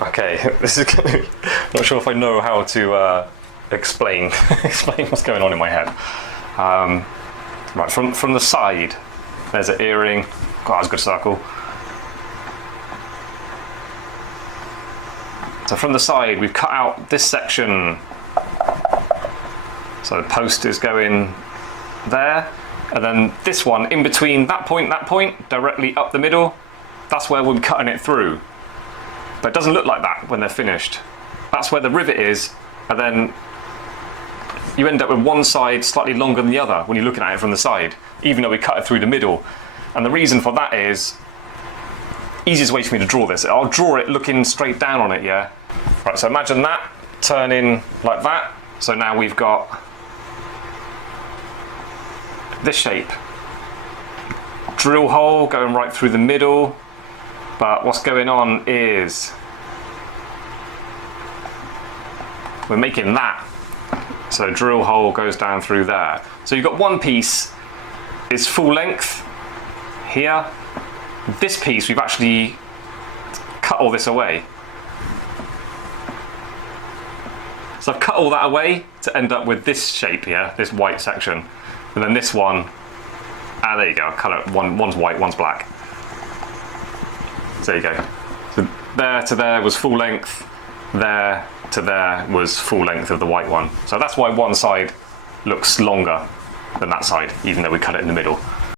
Okay, this is gonna, not sure if I know how to explain what's going on in my head. Right, from the side, there's an earring. God, that's a good circle. So from the side, we've cut out this section. So the post is going there, and then this one in between that point, directly up the middle, that's where we'll be cutting it through. But it doesn't look like that when they're finished. That's where the rivet is, and then you end up with one side slightly longer than the other when you're looking at it from the side, even though we cut it through the middle. And the reason for that is, easiest way for me to draw this, I'll draw it looking straight down on it, yeah? Right, so imagine that turning like that. So now we've got this shape. Drill hole going right through the middle, but what's going on is we're making that. So drill hole goes down through there. So you've got one piece is full length here. This piece, we've actually cut all this away. So I've cut all that away to end up with this shape here, this white section. And then this one, there you go, colour, one's white, one's black. So there you go. So there to there was full length, there to there was full length of the white one. So that's why one side looks longer than that side, even though we cut it in the middle.